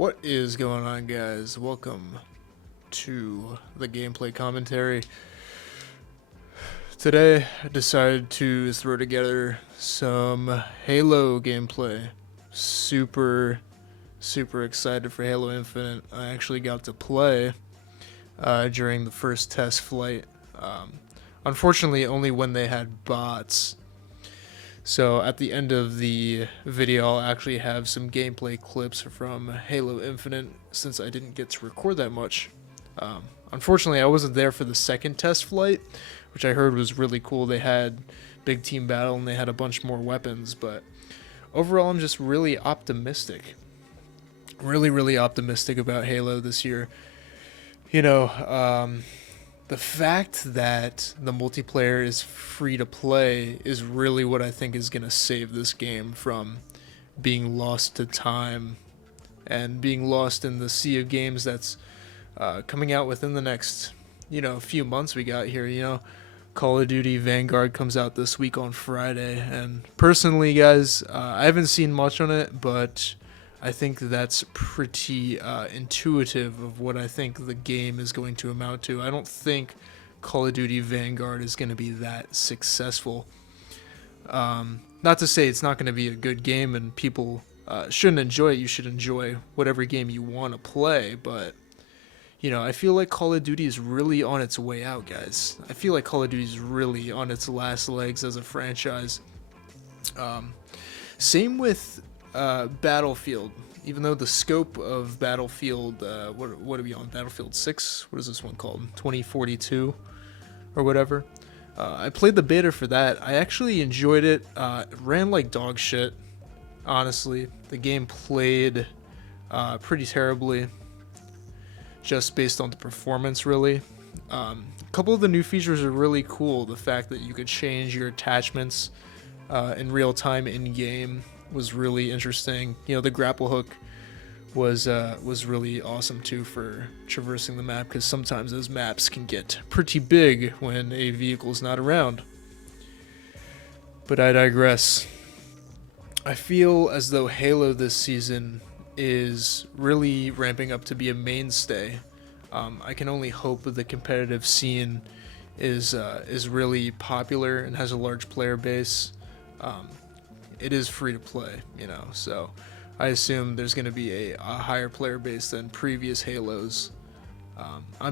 What is going on, guys? Welcome to the gameplay commentary. Today I decided to throw together some Halo gameplay. Super excited for Halo Infinite. I actually got to play during the first test flight. Unfortunately, only when they had bots. So at the end of the video, I'll actually have some gameplay clips from Halo Infinite since I didn't get to record that much. Unfortunately, I wasn't there for the second test flight, which I heard was really cool. They had big team battle and they had a bunch more weapons, but overall I'm just really optimistic. Really optimistic about Halo this year. You know, the fact that the multiplayer is free to play is really what I think is going to save this game from being lost to time and being lost in the sea of games that's coming out within the next, few months we got here. Call of Duty Vanguard comes out this week on Friday, and personally, guys, I haven't seen much on it, but I think that's pretty intuitive of what I think the game is going to amount to. I don't think Call of Duty Vanguard is going to be that successful. Not to say it's not going to be a good game and people shouldn't enjoy it. You should enjoy whatever game you want to play, but I feel like Call of Duty is really on its way out, guys. I feel like Call of Duty is really on its last legs as a franchise. Same with Battlefield. Even though the scope of Battlefield, what are we on? Battlefield 6? What is this one called? 2042 or whatever. I played the beta for that. I actually enjoyed it. It ran like dog shit, honestly. The game played pretty terribly, just based on the performance, really. A couple of the new features are really cool. The fact that you could change your attachments in real time in game was really interesting. The grapple hook was really awesome too for traversing the map, because sometimes those maps can get pretty big when a vehicle's not around. But I digress. I feel as though Halo this season is really ramping up to be a mainstay. I can only hope that the competitive scene is really popular and has a large player base. It is free to play, so I assume there's going to be a higher player base than previous Halos. I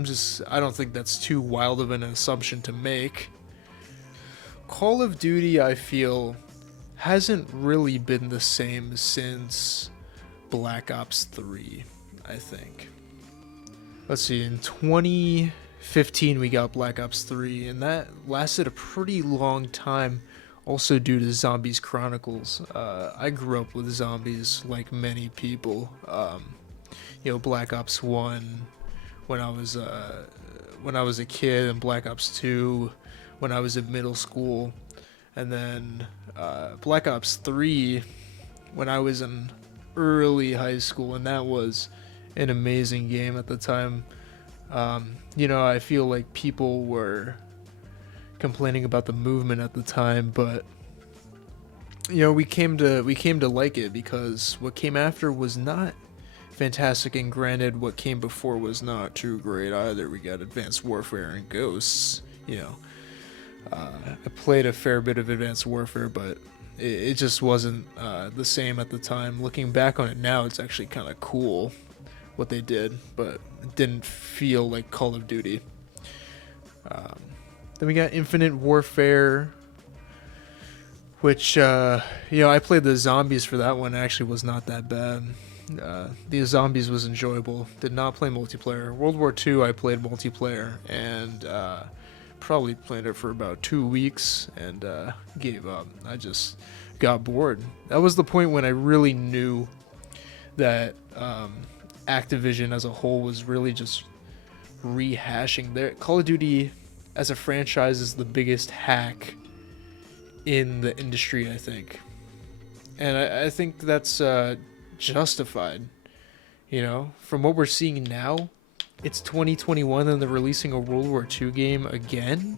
don't think that's too wild of an assumption to make. Call of Duty, I feel, hasn't really been the same since Black Ops 3, I think. Let's see, in 2015 we got Black Ops 3, and that lasted a pretty long time. Also due to Zombies Chronicles. I grew up with zombies like many people. Black Ops 1 when I was a kid, and Black Ops 2 when I was in middle school, and then Black Ops 3 when I was in early high school, and that was an amazing game at the time. I feel like people were complaining about the movement at the time, but we came to like it because what came after was not fantastic, and granted what came before was not too great either. We got Advanced Warfare and Ghosts. I played a fair bit of Advanced Warfare, but it just wasn't the same at the time. Looking back on it now, it's actually kind of cool what they did, but it didn't feel like Call of Duty. Then we got Infinite Warfare, which, I played the zombies for that one. It actually was not that bad. The zombies was enjoyable. Did not play multiplayer. World War II, I played multiplayer, and probably played it for about 2 weeks and gave up. I just got bored. That was the point when I really knew that Activision as a whole was really just rehashing their Call of Duty as a franchise is the biggest hack in the industry, I think. And I think that's justified. From what we're seeing now, it's 2021 and they're releasing a World War II game again.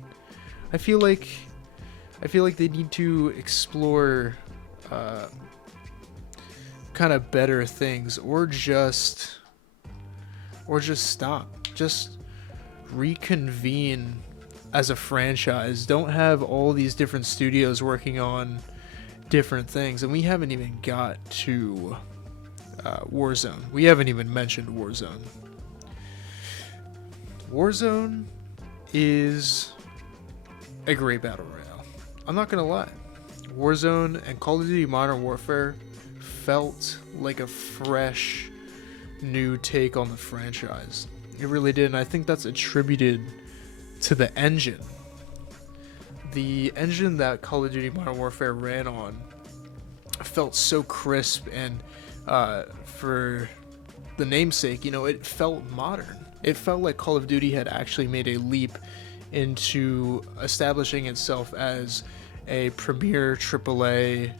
I feel like they need to explore kind of better things, or just stop. Just reconvene as a franchise. Don't have all these different studios working on different things. And we haven't even got to Warzone. We haven't even mentioned Warzone. Warzone is a great battle royale. I'm not gonna lie. Warzone and Call of Duty Modern Warfare felt like a fresh new take on the franchise. It really did, and I think that's attributed to the engine. The engine that Call of Duty Modern Warfare ran on felt so crisp, and for the namesake, it felt modern. It felt like Call of Duty had actually made a leap into establishing itself as a premier AAA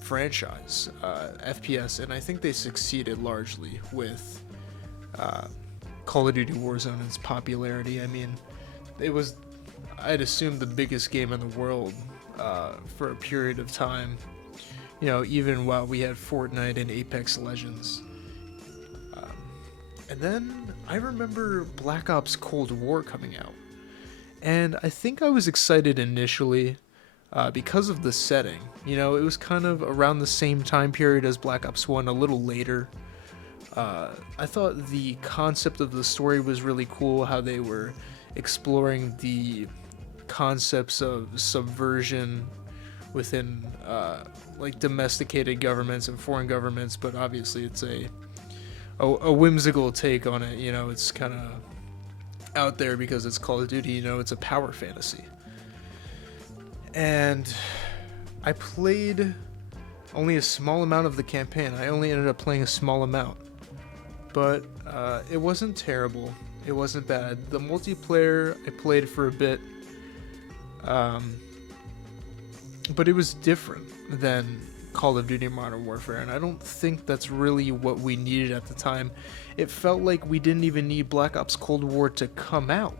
franchise, FPS, and I think they succeeded largely with Call of Duty Warzone and its popularity. I mean, it was, I'd assume, the biggest game in the world for a period of time, even while we had Fortnite and Apex Legends. And then I remember Black Ops Cold War coming out, and I think I was excited initially because of the setting. It was kind of around the same time period as Black Ops 1, a little later. I thought the concept of the story was really cool, how they were exploring the concepts of subversion within like domesticated governments and foreign governments, but obviously it's a whimsical take on it. It's kind of out there because it's Call of Duty. It's a power fantasy. And I played only a small amount of the campaign. I only ended up playing a small amount, but it wasn't terrible. It wasn't bad. The multiplayer I played for a bit, but it was different than Call of Duty Modern Warfare, and I don't think that's really what we needed at the time. It felt like we didn't even need Black Ops Cold War to come out.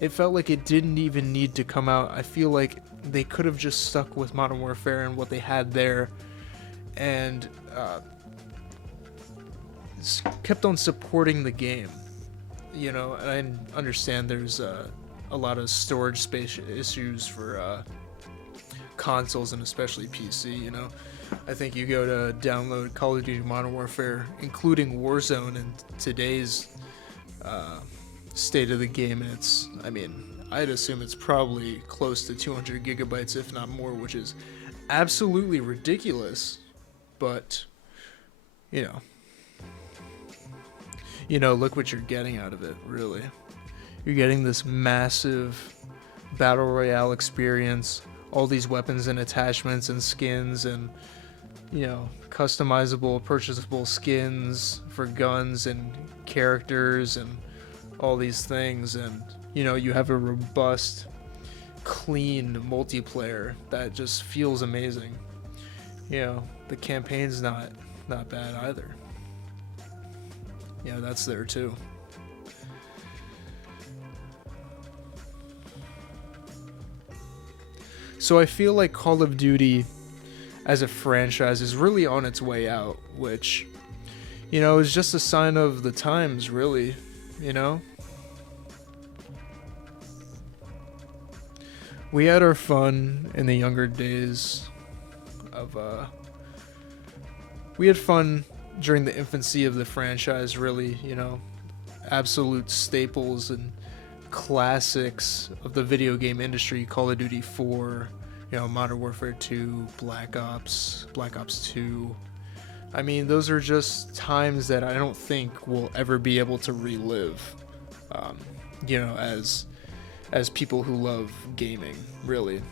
It felt like it didn't even need to come out. I feel like they could have just stuck with Modern Warfare and what they had there, and kept on supporting the game. And I understand there's a lot of storage space issues for consoles and especially PC. I think you go to download Call of Duty Modern Warfare, including Warzone, in today's state of the game, and I'd assume it's probably close to 200 gigabytes, if not more, which is absolutely ridiculous. But look what you're getting out of it. Really, you're getting this massive battle royale experience, all these weapons and attachments and skins, and customizable, purchasable skins for guns and characters and all these things. And you have a robust, clean multiplayer that just feels amazing. The campaign's not bad either. That's there too. So I feel like Call of Duty as a franchise is really on its way out, which, is just a sign of the times, really. We had our fun in the younger days of, we had fun during the infancy of the franchise, really, absolute staples and classics of the video game industry: Call of Duty 4, Modern Warfare 2, Black Ops 2. Those are just times that I don't think we'll ever be able to relive, as people who love gaming, really.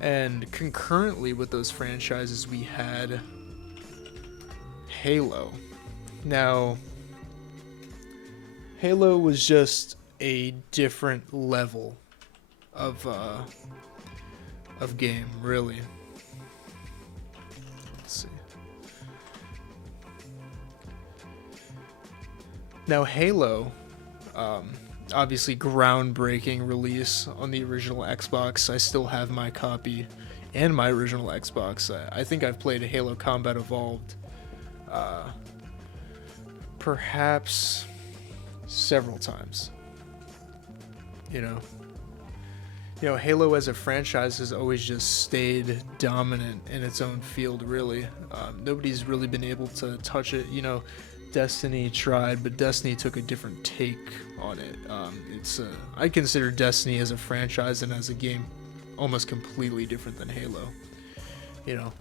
And concurrently with those franchises, we had Halo. Now, Halo was just a different level of game, really. Let's see. Now, Halo, obviously groundbreaking release on the original Xbox. I still have my copy and my original Xbox. I think I've played Halo Combat Evolved perhaps several times. You know, Halo as a franchise has always just stayed dominant in its own field, really. Nobody's really been able to touch it. You know, Destiny tried, but Destiny took a different take on it. I consider Destiny as a franchise and as a game almost completely different than Halo. You know,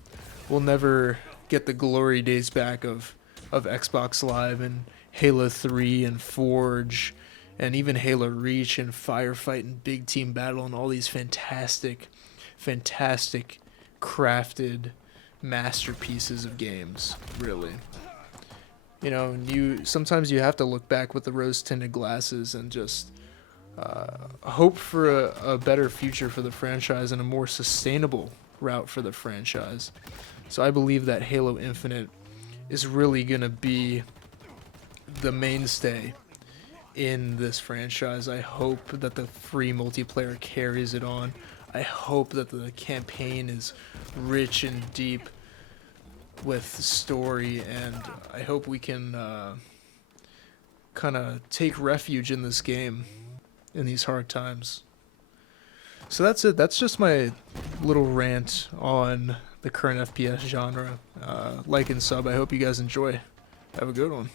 we'll never get the glory days back of Xbox Live and Halo 3 and Forge and even Halo Reach and Firefight and Big Team Battle and all these fantastic crafted masterpieces of games, really. You know, sometimes you have to look back with the rose-tinted glasses and just hope for a better future for the franchise and a more sustainable route for the franchise. So I believe that Halo Infinite is really going to be the mainstay in this franchise. I hope that the free multiplayer carries it on. I hope that the campaign is rich and deep with story, and I hope we can kind of take refuge in this game in these hard times. So that's it. That's just my little rant on the current FPS genre. Like and sub. I hope you guys enjoy. Have a good one.